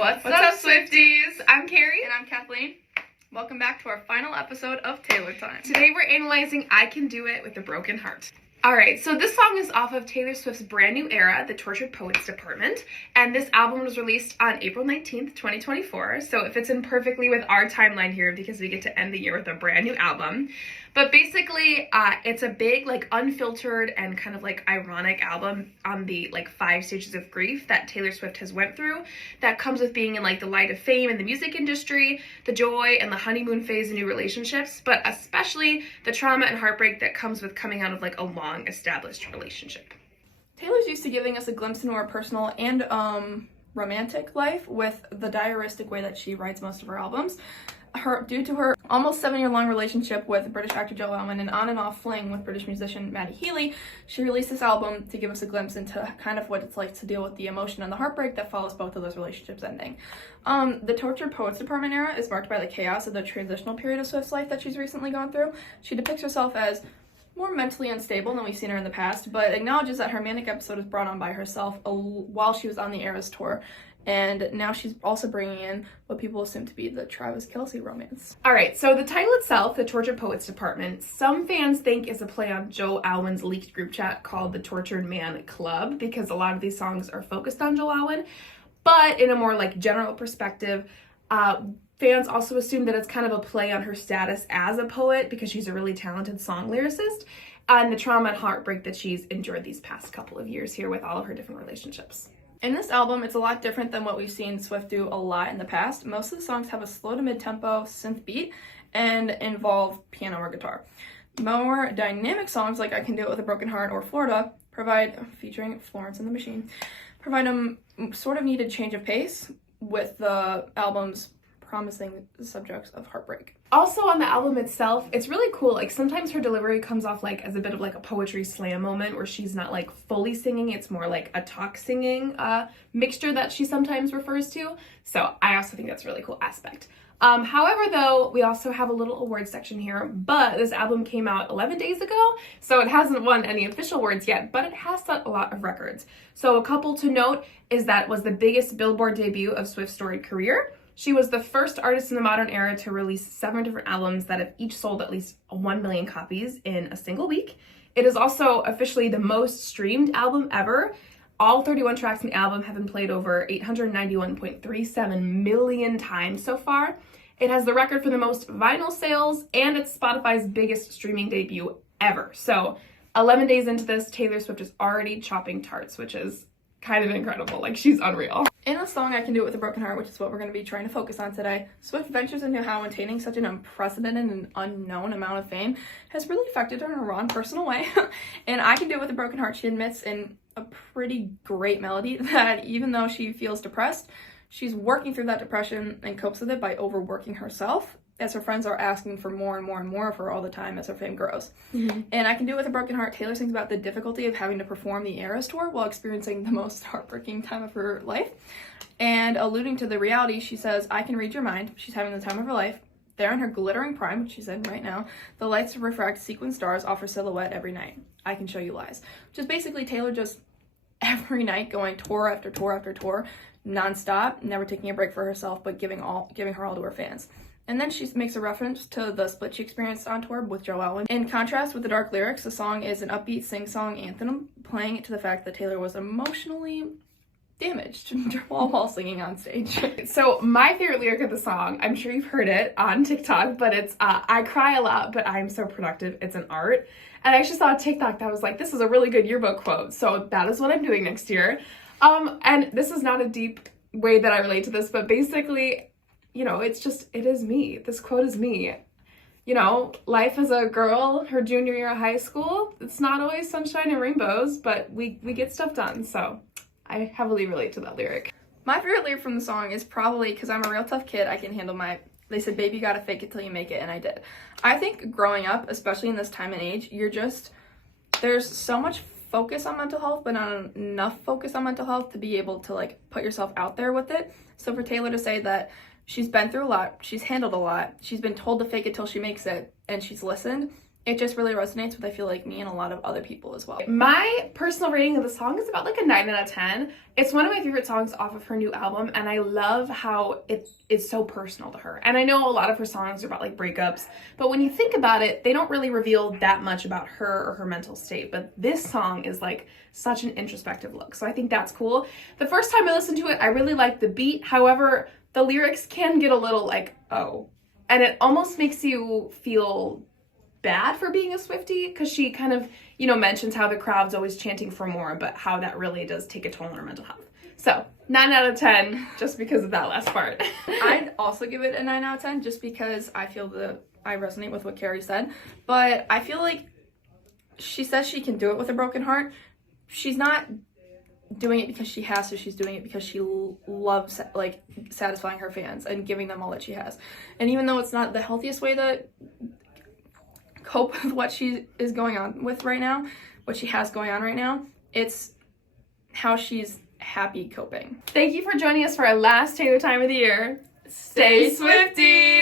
What's up, Swifties? I'm Carrie. And I'm Kathleen. Welcome back to our final episode of Taylor Time. Today we're analyzing I Can Do It with a Broken Heart. Alright, so this song is off of Taylor Swift's brand new era, The Tortured Poets Department, and this album was released on April 19th, 2024, so it fits in perfectly with our timeline here because we get to end the year with a brand new album. But basically, it's a big, unfiltered and kind of, ironic album on the, 5 stages of grief that Taylor Swift has went through that comes with being in, the light of fame in the music industry, the joy and the honeymoon phase in new relationships, but especially the trauma and heartbreak that comes with coming out of, a long-established relationship. Taylor's used to giving us a glimpse into her personal and, romantic life with the diaristic way that she writes most of her albums. Due to her almost 7-year-long relationship with British actor Joe Alwyn and on and off fling with British musician Maddie Healy, she released this album to give us a glimpse into kind of what it's like to deal with the emotion and the heartbreak that follows both of those relationships ending. The Tortured Poets Department era is marked by the chaos of the transitional period of Swift's life that she's recently gone through. She depicts herself as more mentally unstable than we've seen her in the past, but acknowledges that her manic episode was brought on by herself while she was on the Eras tour. And now she's also bringing in what people assume to be the Travis Kelce romance. Alright, so the title itself, The Tortured Poets Department, some fans think is a play on Joe Alwyn's leaked group chat called The Tortured Man Club, because a lot of these songs are focused on Joe Alwyn. But in a more general perspective, fans also assume that it's kind of a play on her status as a poet because she's a really talented song lyricist and the trauma and heartbreak that she's endured these past couple of years here with all of her different relationships. In this album, it's a lot different than what we've seen Swift do a lot in the past. Most of the songs have a slow to mid-tempo synth beat and involve piano or guitar. More dynamic songs like I Can Do It With a Broken Heart or Florida featuring Florence and the Machine, provide a sort of needed change of pace with the album's promising subjects of heartbreak. Also on the album itself, it's really cool. Sometimes her delivery comes off as a bit of a poetry slam moment where she's not fully singing. It's more like a talk singing mixture that she sometimes refers to. So I also think that's a really cool aspect. However, though, we also have a little award section here, but this album came out 11 days ago, so it hasn't won any official awards yet, but it has set a lot of records. So a couple to note is that it was the biggest Billboard debut of Swift's storied career. She was the first artist in the modern era to release 7 different albums that have each sold at least 1 million copies in a single week. It is also officially the most streamed album ever. All 31 tracks in the album have been played over 891.37 million times so far. It has the record for the most vinyl sales, and it's Spotify's biggest streaming debut ever. So 11 days into this, Taylor Swift is already chopping charts, which is kind of incredible. She's unreal. In the song I Can Do It With a Broken Heart, which is what we're going to be trying to focus on today, Swift ventures into how attaining such an unprecedented and unknown amount of fame has really affected her in a raw and personal way. And I Can Do It With a Broken Heart, she admits in a pretty great melody that even though she feels depressed, she's working through that depression and copes with it by overworking herself, as her friends are asking for more and more and more of her all the time as her fame grows. Mm-hmm. And I Can Do It With a Broken Heart, Taylor sings about the difficulty of having to perform the Eras tour while experiencing the most heartbreaking time of her life. And alluding to the reality, she says, I can read your mind. She's having the time of her life. There in her glittering prime, which she's in right now, the lights refract sequin stars off her silhouette every night. I can show you lies. Which is basically Taylor just every night going tour after tour after tour, nonstop, never taking a break for herself, but giving her all to her fans. And then she makes a reference to the split she experienced on tour with Joe Alwyn. In contrast with the dark lyrics, the song is an upbeat sing-song anthem, playing it to the fact that Taylor was emotionally damaged while singing on stage. So my favorite lyric of the song, I'm sure you've heard it on TikTok, but it's, I cry a lot, but I'm so productive, it's an art. And I actually saw a TikTok that was this is a really good yearbook quote, so that is what I'm doing next year. And this is not a deep way that I relate to this, but basically, it is me. This quote is me. Life as a girl, her junior year of high school, it's not always sunshine and rainbows, but we get stuff done. So I heavily relate to that lyric. My favorite lyric from the song is probably, because I'm a real tough kid, I can handle they said, baby, you gotta fake it till you make it, and I did. I think growing up, especially in this time and age, there's so much focus on mental health, but not enough focus on mental health to be able to put yourself out there with it. So for Taylor to say that she's been through a lot, she's handled a lot, she's been told to fake it till she makes it, and she's listened, it just really resonates with, I feel like, me and a lot of other people as well. My personal rating of the song is about like a 9 out of 10. It's one of my favorite songs off of her new album, and I love how it is so personal to her. And I know a lot of her songs are about like breakups, but when you think about it, they don't really reveal that much about her or her mental state. But this song is like such an introspective look, so I think that's cool. The first time I listened to it, I really liked the beat. However, the lyrics can get a little like, oh, and it almost makes you feel bad for being a Swiftie, because she kind of, you know, mentions how the crowd's always chanting for more, but how that really does take a toll on her mental health. So 9 out of 10 just because of that last part. I'd also give it a 9 out of 10 just because I feel I resonate with what Carrie said, but I feel like she says she can do it with a broken heart. She's not doing it because she has to. She's doing it because she loves like satisfying her fans and giving them all that she has. And even though it's not the healthiest way to cope with what she is going on with right now, what she has going on right now, it's how she's happy coping. Thank you for joining us for our last Taylor time of the year. Stay Swiftie!